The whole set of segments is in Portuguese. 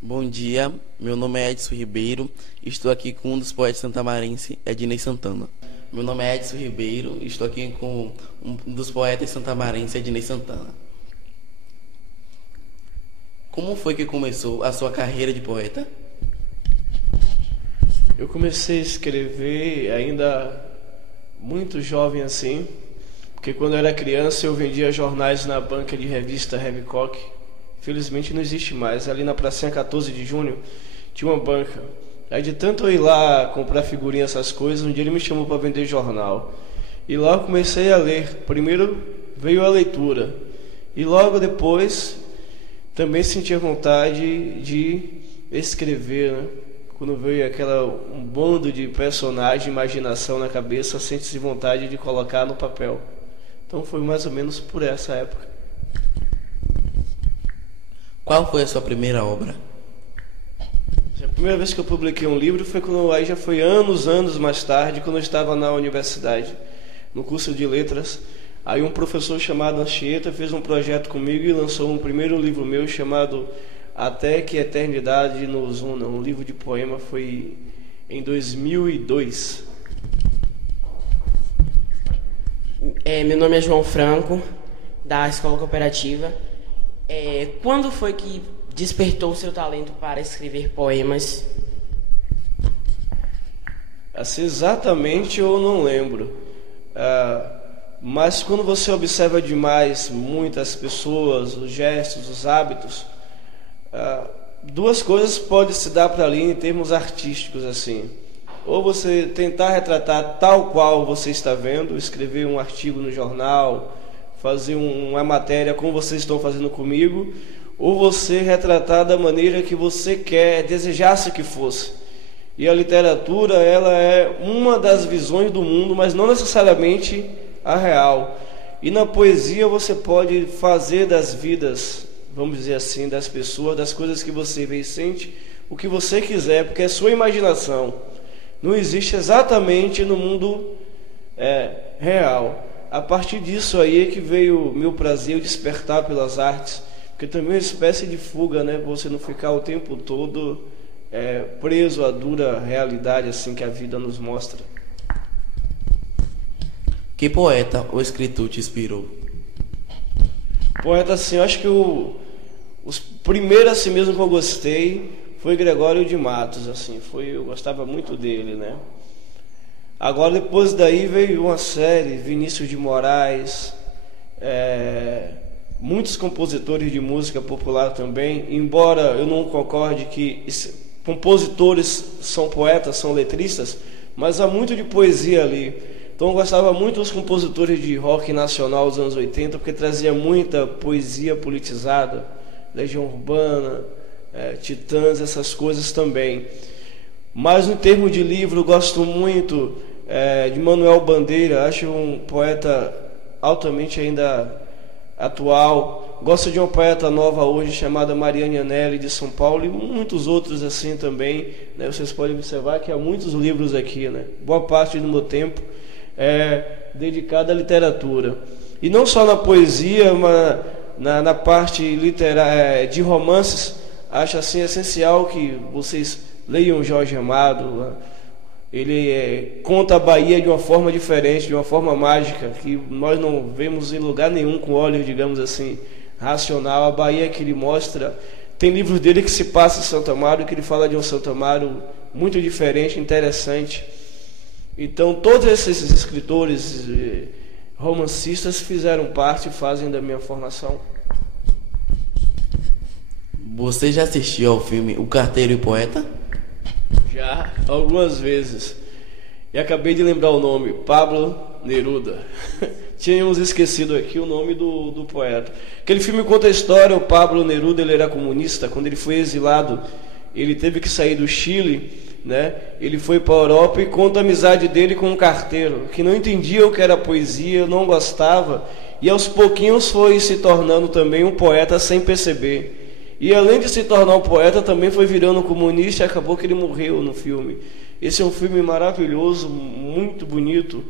Bom dia, meu nome é Edson Ribeiro, estou aqui com um dos poetas santamarenses, Ednei Santana. Meu nome é Edson Ribeiro, estou aqui com um dos poetas santamarenses, Ednei Santana. Como foi que começou a sua carreira de poeta? Eu comecei a escrever ainda muito jovem assim, porque quando eu era criança eu vendia jornais na banca de revista Revicock. Felizmente não existe mais. Ali na pracinha 14 de junho tinha uma banca. Aí de tanto eu ir lá comprar figurinha, essas coisas, um dia ele me chamou para vender jornal. E lá eu comecei a ler. Primeiro veio a leitura. E logo depois também senti a vontade de escrever, né? Quando veio um bando de personagem, imaginação na cabeça, sente-se vontade de colocar no papel. Então foi mais ou menos por essa época. Qual foi a sua primeira obra? A primeira vez que eu publiquei um livro foi aí já foi anos mais tarde, quando eu estava na universidade, no curso de letras. Aí um professor chamado Anchieta fez um projeto comigo e lançou um primeiro livro meu chamado Até que a Eternidade nos Una, um livro de poema, foi em 2002. Meu nome é João Franco, da Escola Cooperativa. Quando foi que despertou o seu talento para escrever poemas? Assim, exatamente eu não lembro. Mas quando você observa demais muitas pessoas, os gestos, os hábitos, duas coisas podem se dar para ali em termos artísticos assim. Ou você tentar retratar tal qual você está vendo, escrever um artigo no jornal, fazer uma matéria como vocês estão fazendo comigo, ou você retratar da maneira que você desejasse que fosse. E a literatura, ela é uma das visões do mundo, mas não necessariamente a real. E na poesia você pode fazer das vidas, vamos dizer assim, das pessoas, das coisas que você vê e sente, o que você quiser, porque é sua imaginação. Não existe exatamente no mundo real. A partir disso aí é que veio o meu prazer, o despertar pelas artes, porque também é uma espécie de fuga, né? Você não ficar o tempo todo preso à dura realidade assim que a vida nos mostra. Que poeta ou escritor te inspirou? Poeta assim, eu acho que os primeiros assim mesmo que eu gostei foi Gregório de Matos, assim, eu gostava muito dele, né? Agora depois daí veio uma série, Vinícius de Moraes, muitos compositores de música popular também, embora eu não concorde que compositores são poetas, são letristas, mas há muito de poesia ali. Então eu gostava muito dos compositores de rock nacional dos anos 80, porque trazia muita poesia politizada, Legião Urbana, Titãs, essas coisas também. Mas no termo de livro eu gosto muito de Manuel Bandeira, acho um poeta altamente ainda atual. Gosto de uma poeta nova hoje chamada Mariane Anelli, de São Paulo, e muitos outros assim também, né? Vocês podem observar que há muitos livros aqui, né? Boa parte do meu tempo é dedicada à literatura. E não só na poesia, mas na parte literária, de romances. Acho assim essencial que vocês leiam Jorge Amado. Ele conta a Bahia de uma forma diferente, de uma forma mágica, que nós não vemos em lugar nenhum com olhos, digamos assim, racional. A Bahia que ele mostra, tem livros dele que se passa em Santo Amaro, que ele fala de um Santo Amaro muito diferente, interessante. Então todos esses escritores, romancistas fizeram parte e fazem da minha formação. Você já assistiu ao filme O Carteiro e o Poeta? Já, algumas vezes. E acabei de lembrar o nome, Pablo Neruda. Tínhamos esquecido aqui o nome do poeta. Aquele filme conta a história, o Pablo Neruda, ele era comunista. Quando ele foi exilado, ele teve que sair do Chile, né? Ele foi para a Europa e conta a amizade dele com um carteiro, que não entendia o que era poesia, não gostava, e aos pouquinhos foi se tornando também um poeta sem perceber. E além de se tornar um poeta, também foi virando comunista e acabou que ele morreu no filme. Esse é um filme maravilhoso, muito bonito.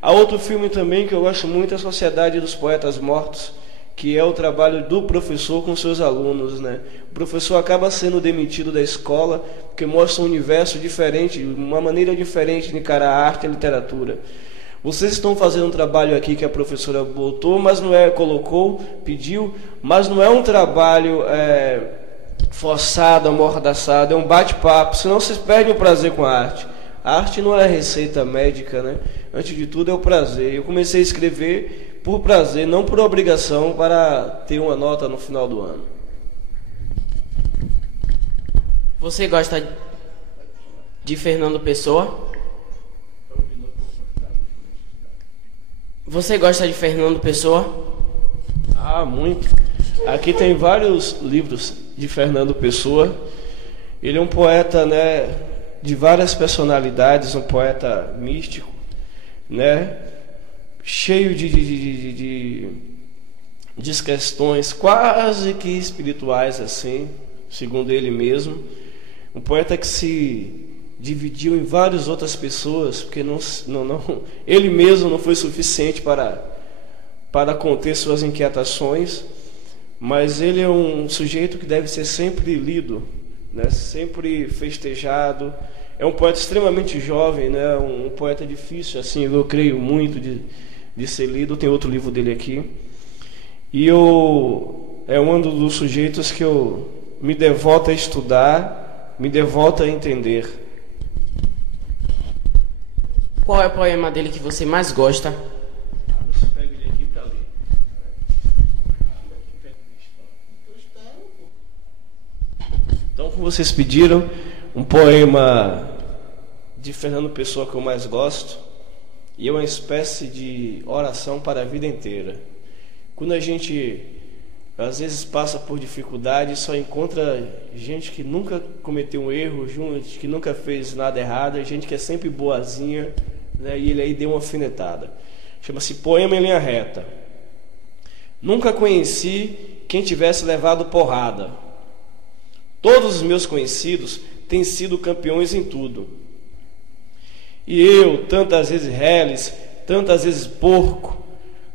Há outro filme também que eu gosto muito, é A Sociedade dos Poetas Mortos, que é o trabalho do professor com seus alunos, né? O professor acaba sendo demitido da escola porque mostra um universo diferente, uma maneira diferente de encarar a arte e a literatura. Vocês estão fazendo um trabalho aqui que a professora botou, mas não é, colocou, pediu, mas não é um trabalho forçado, amordaçado, é um bate-papo, senão vocês perdem o prazer com a arte. A arte não é receita médica, né? Antes de tudo é o prazer. Eu comecei a escrever por prazer, não por obrigação, para ter uma nota no final do ano. Você gosta de Fernando Pessoa? Você gosta de Fernando Pessoa? Ah, muito. Aqui tem vários livros de Fernando Pessoa. Ele é um poeta, né, de várias personalidades, um poeta místico, né, cheio de questões quase que espirituais, assim, segundo ele mesmo. Um poeta que se dividiu em várias outras pessoas, porque ele mesmo não foi suficiente para conter suas inquietações, mas ele é um sujeito que deve ser sempre lido, né, sempre festejado. É um poeta extremamente jovem, né, um poeta difícil, assim, eu creio muito de ser lido. Tem outro livro dele aqui, e é um dos sujeitos que eu me devoto a estudar, me devoto a entender. Qual é o poema dele que você mais gosta? Pega ele aqui para ler. Então, como vocês pediram, um poema de Fernando Pessoa que eu mais gosto, e é uma espécie de oração para a vida inteira. Quando a gente às vezes passa por dificuldade, só encontra gente que nunca cometeu um erro, gente que nunca fez nada errado, gente que é sempre boazinha, né? E ele aí deu uma alfinetada. Chama-se Poema em Linha Reta. Nunca conheci quem tivesse levado porrada. Todos os meus conhecidos têm sido campeões em tudo. E eu, tantas vezes reles, tantas vezes porco,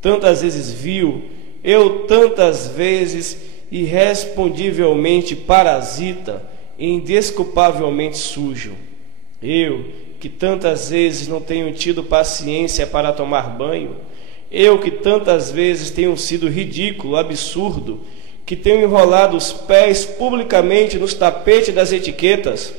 tantas vezes vil, eu tantas vezes irrespondivelmente parasita e indesculpavelmente sujo. Eu, que tantas vezes não tenho tido paciência para tomar banho, eu que tantas vezes tenho sido ridículo, absurdo, que tenho enrolado os pés publicamente nos tapetes das etiquetas,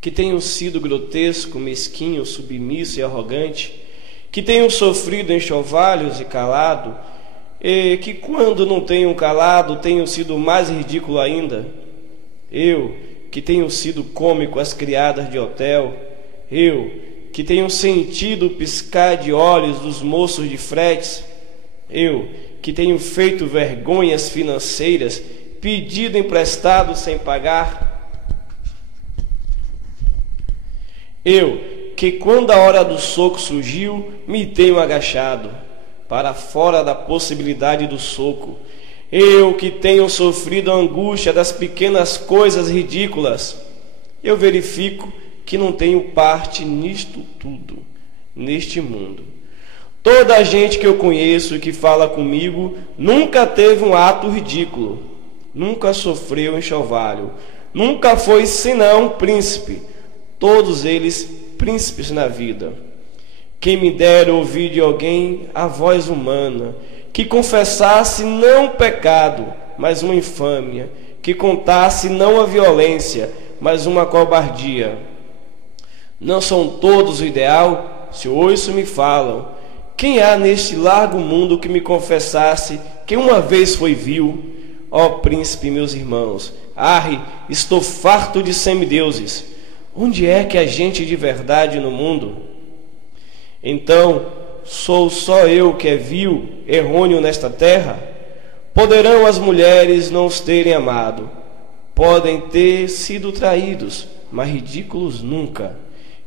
que tenho sido grotesco, mesquinho, submisso e arrogante, que tenho sofrido enxovalhos e calado, e que quando não tenho calado tenho sido mais ridículo ainda. Eu, que tenho sido cômico às criadas de hotel, eu, que tenho sentido o piscar de olhos dos moços de fretes, eu, que tenho feito vergonhas financeiras, pedido emprestado sem pagar, eu, que quando a hora do soco surgiu, me tenho agachado para fora da possibilidade do soco. Eu que tenho sofrido a angústia das pequenas coisas ridículas, eu verifico que não tenho parte nisto tudo, neste mundo. Toda a gente que eu conheço e que fala comigo nunca teve um ato ridículo, nunca sofreu enxovalho, nunca foi senão príncipe, todos eles príncipes na vida. Quem me dera ouvir de alguém a voz humana, que confessasse não o pecado, mas uma infâmia, que contasse não a violência, mas uma cobardia. Não são todos o ideal? Se ouço me falam. Quem há neste largo mundo que me confessasse que uma vez foi vil? Ó príncipe, meus irmãos, arre, estou farto de semideuses. Onde é que há gente de verdade no mundo? Então, sou só eu que é vil, errôneo nesta terra? Poderão as mulheres não os terem amado, podem ter sido traídos, mas ridículos nunca.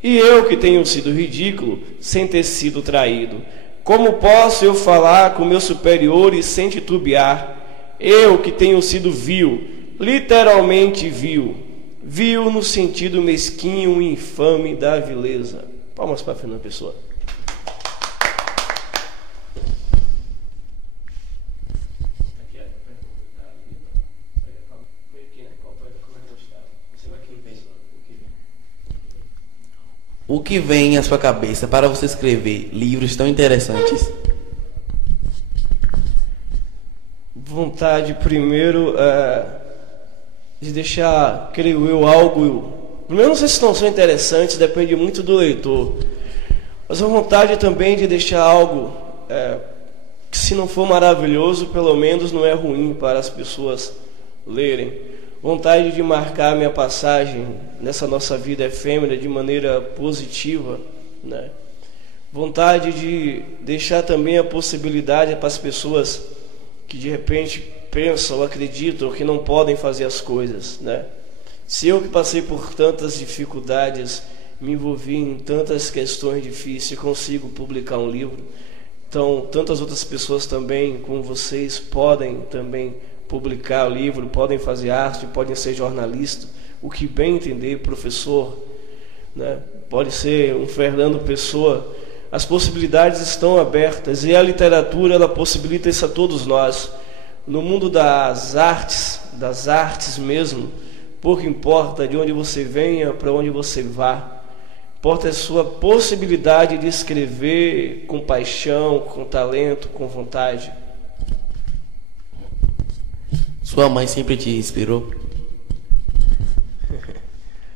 E eu que tenho sido ridículo, sem ter sido traído, como posso eu falar com meus superiores sem titubear? Eu que tenho sido vil, literalmente vil, vil no sentido mesquinho e infame da vileza. Palmas para Fernando Pessoa. O que vem à sua cabeça para você escrever livros tão interessantes? Vontade, primeiro, de deixar, creio eu, algo... Primeiro, não sei se não são interessantes, depende muito do leitor. Mas a vontade também de deixar algo que, se não for maravilhoso, pelo menos não é ruim para as pessoas lerem. Vontade de marcar minha passagem nessa nossa vida efêmera de maneira positiva, né? Vontade de deixar também a possibilidade para as pessoas que de repente pensam, acreditam que não podem fazer as coisas, né? Se eu que passei por tantas dificuldades, me envolvi em tantas questões difíceis, consigo publicar um livro, então tantas outras pessoas também, como vocês, podem também publicar o livro, podem fazer arte, podem ser jornalista, o que bem entender, professor, né? Pode ser um Fernando Pessoa. As possibilidades estão abertas e a literatura, ela possibilita isso a todos nós. No mundo das artes mesmo, pouco importa de onde você venha, para onde você vá, importa a sua possibilidade de escrever com paixão, com talento, com vontade. Sua mãe sempre te inspirou?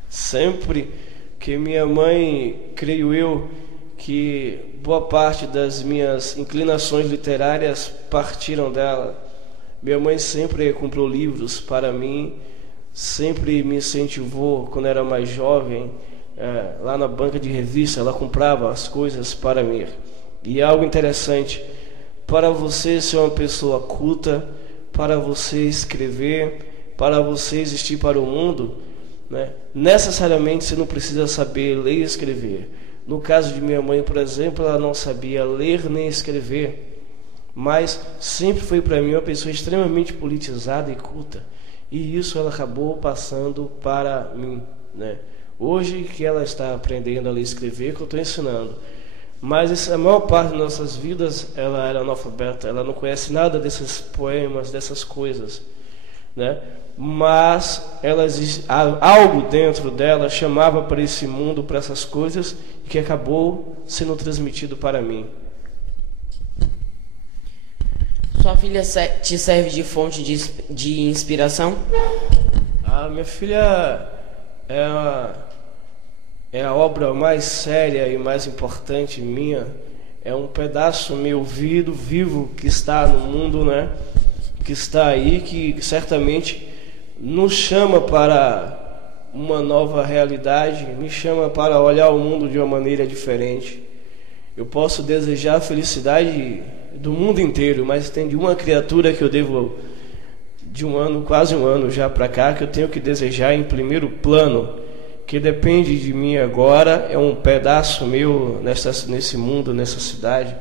Sempre. Que minha mãe, creio eu, que boa parte das minhas inclinações literárias partiram dela. Minha mãe sempre comprou livros para mim, sempre me incentivou quando era mais jovem, lá na banca de revista, ela comprava as coisas para mim. E é algo interessante, para você ser uma pessoa culta, para você escrever, para você existir para o mundo, né? Necessariamente você não precisa saber ler e escrever. No caso de minha mãe, por exemplo, ela não sabia ler nem escrever, mas sempre foi para mim uma pessoa extremamente politizada e culta, e isso ela acabou passando para mim, né? Hoje que ela está aprendendo a ler e escrever, que eu estou ensinando, mas a maior parte das nossas vidas ela era analfabeta, ela não conhece nada desses poemas, dessas coisas, né? Mas algo dentro dela chamava para esse mundo, para essas coisas, que acabou sendo transmitido para mim. Sua filha te serve de fonte de inspiração? Minha filha é a obra mais séria e mais importante minha. É um pedaço meu vivo que está no mundo, né? Que está aí, que certamente nos chama para uma nova realidade, me chama para olhar o mundo de uma maneira diferente. Eu posso desejar a felicidade do mundo inteiro, mas tem de uma criatura que eu devo, de quase um ano já para cá, que eu tenho que desejar em primeiro plano, que depende de mim agora, é um pedaço meu nesse mundo, nessa cidade.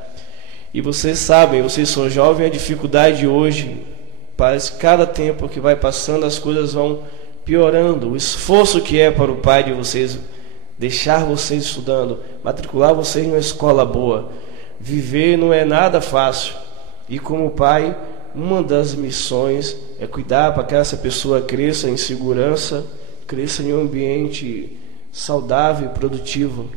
E vocês sabem, vocês são jovens, a dificuldade hoje, parece que cada tempo que vai passando as coisas vão piorando. O esforço que é para o pai de vocês deixar vocês estudando, matricular vocês em uma escola boa, viver não é nada fácil. E como pai, uma das missões é cuidar para que essa pessoa cresça em segurança, cresça em um ambiente saudável e produtivo.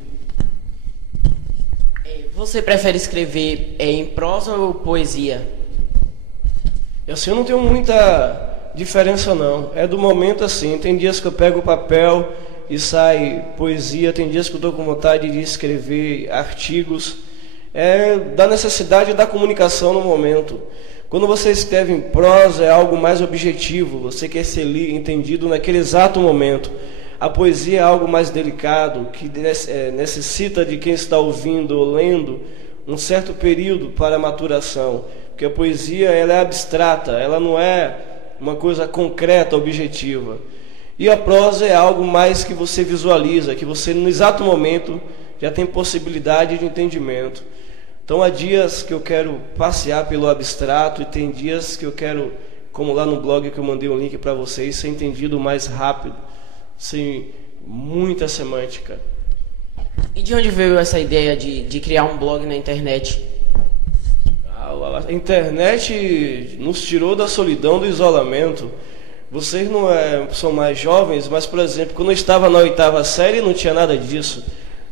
Você prefere escrever em prosa ou poesia? Assim, eu não tenho muita diferença não, é do momento assim. Tem dias que eu pego o papel e sai poesia, tem dias que eu estou com vontade de escrever artigos, da necessidade da comunicação no momento. Quando você escreve em prosa é algo mais objetivo, você quer ser entendido naquele exato momento. A poesia é algo mais delicado, que necessita de quem está ouvindo ou lendo um certo período para maturação. Porque a poesia ela é abstrata, ela não é uma coisa concreta, objetiva. E a prosa é algo mais que você visualiza, que você no exato momento já tem possibilidade de entendimento. Então há dias que eu quero passear pelo abstrato e tem dias que eu quero, como lá no blog que eu mandei um link para vocês, ser entendido mais rápido, sem muita semântica. E de onde veio essa ideia de criar um blog na internet? A internet nos tirou da solidão, do isolamento. Vocês não são mais jovens, mas, por exemplo, quando eu estava na 8ª série não tinha nada disso.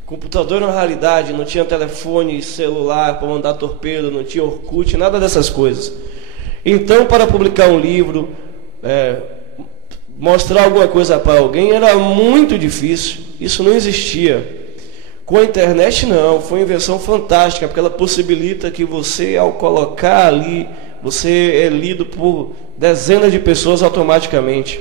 Computador era uma realidade, não tinha telefone celular para mandar torpedo, não tinha Orkut, nada dessas coisas. Então, para publicar um livro, mostrar alguma coisa para alguém era muito difícil, isso não existia. Com a internet não, foi uma invenção fantástica, porque ela possibilita que você, ao colocar ali, você é lido por dezenas de pessoas automaticamente.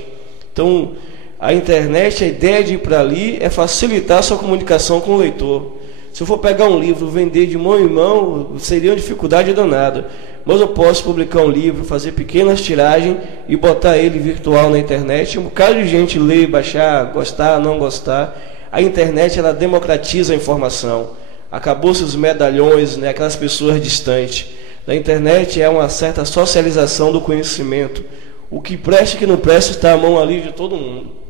Então, a internet, a ideia de ir para ali é facilitar a sua comunicação com o leitor. Se eu for pegar um livro, vender de mão em mão, seria uma dificuldade danada. Mas eu posso publicar um livro, fazer pequenas tiragens e botar ele virtual na internet. Um bocado de gente ler, baixar, gostar, não gostar. A internet, ela democratiza a informação. Acabou-se os medalhões, né, aquelas pessoas distantes. Na internet é uma certa socialização do conhecimento. O que presta e o que não presta está à mão ali de todo mundo.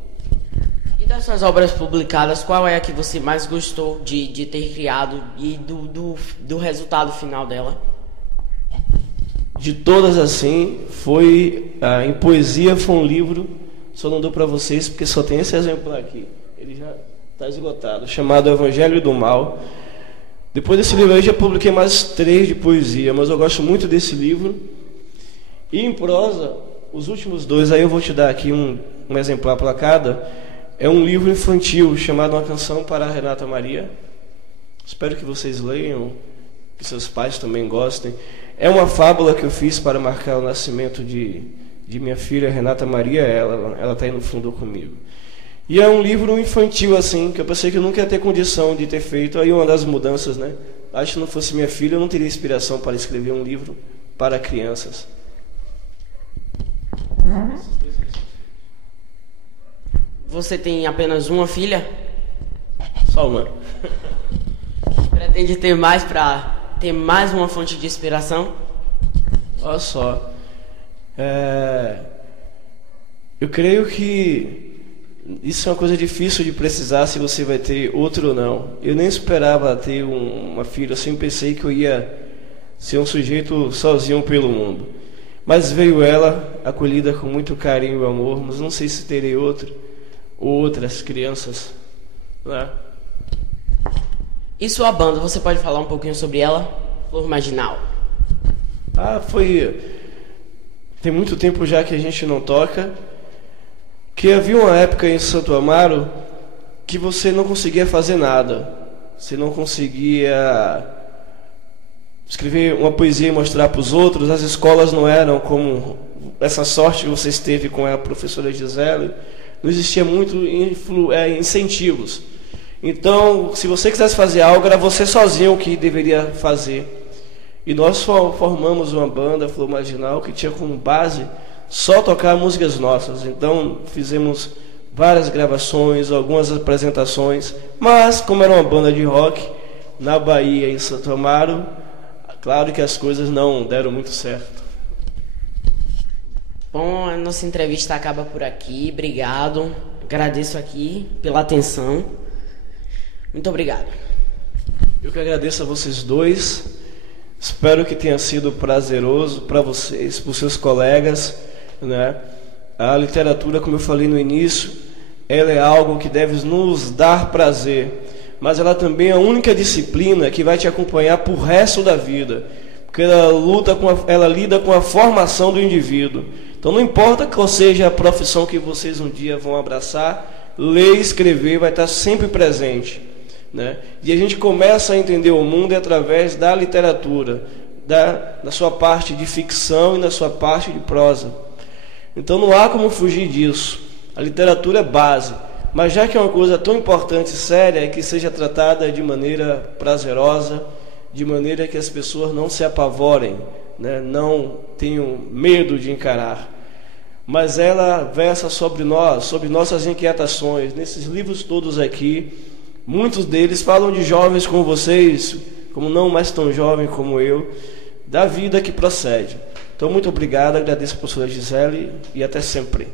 E das suas obras publicadas, qual é a que você mais gostou de ter criado e do resultado final dela? De todas, assim, foi em poesia, foi um livro, só não dou para vocês porque só tem esse exemplar aqui. Ele já está esgotado, chamado Evangelho do Mal. Depois desse livro eu já publiquei mais 3 de poesia, mas eu gosto muito desse livro. E em prosa, os últimos 2, aí eu vou te dar aqui um exemplar para cada. É um livro infantil chamado Uma Canção para a Renata Maria. Espero que vocês leiam, que seus pais também gostem. É uma fábula que eu fiz para marcar o nascimento de minha filha Renata Maria. Ela está aí no fundo comigo. E é um livro infantil assim, que eu pensei que eu nunca ia ter condição de ter feito. Aí uma das mudanças, né? Acho que não fosse minha filha, eu não teria inspiração para escrever um livro para crianças. Você tem apenas uma filha? Só uma. Pretende ter mais para ter mais uma fonte de inspiração? Olha só. Eu creio que isso é uma coisa difícil de precisar se você vai ter outro ou não. Eu nem esperava ter uma filha, eu sempre pensei que eu ia ser um sujeito sozinho pelo mundo. Mas veio ela, acolhida com muito carinho e amor, mas não sei se terei outro ou outras crianças, né? E sua banda, você pode falar um pouquinho sobre ela? Flor Marginal. Tem muito tempo já que a gente não toca. Que havia uma época em Santo Amaro que você não conseguia fazer nada. Você não conseguia escrever uma poesia e mostrar para os outros. As escolas não eram como essa sorte que vocês teve com a professora Gisele. Não existia muito incentivos. Então, se você quisesse fazer algo, era você sozinho que deveria fazer. E nós formamos uma banda, Flor Marginal, que tinha como base só tocar músicas nossas. Então fizemos várias gravações, algumas apresentações, mas como era uma banda de rock na Bahia, em Santo Amaro, claro que as coisas não deram muito certo. Bom, a nossa entrevista acaba por aqui. Obrigado, agradeço aqui pela atenção. Muito obrigado. Eu que agradeço a vocês dois. Espero que tenha sido prazeroso para vocês, para os seus colegas, né? A literatura, como eu falei no início, ela é algo que deve nos dar prazer, mas ela também é a única disciplina que vai te acompanhar por resto da vida, porque ela lida com a formação do indivíduo. Então não importa qual seja a profissão que vocês um dia vão abraçar, ler e escrever vai estar sempre presente, né? E a gente começa a entender o mundo através da literatura, da sua parte de ficção e da sua parte de prosa. Então não há como fugir disso. A literatura é base, mas já que é uma coisa tão importante e séria, é que seja tratada de maneira prazerosa, de maneira que as pessoas não se apavorem, né? Não tenham medo de encarar. Mas ela versa sobre nós, sobre nossas inquietações. Nesses livros todos aqui, muitos deles falam de jovens como vocês, como não mais tão jovem como eu, da vida que procede. Então, muito obrigado, agradeço a professora Gisele e até sempre.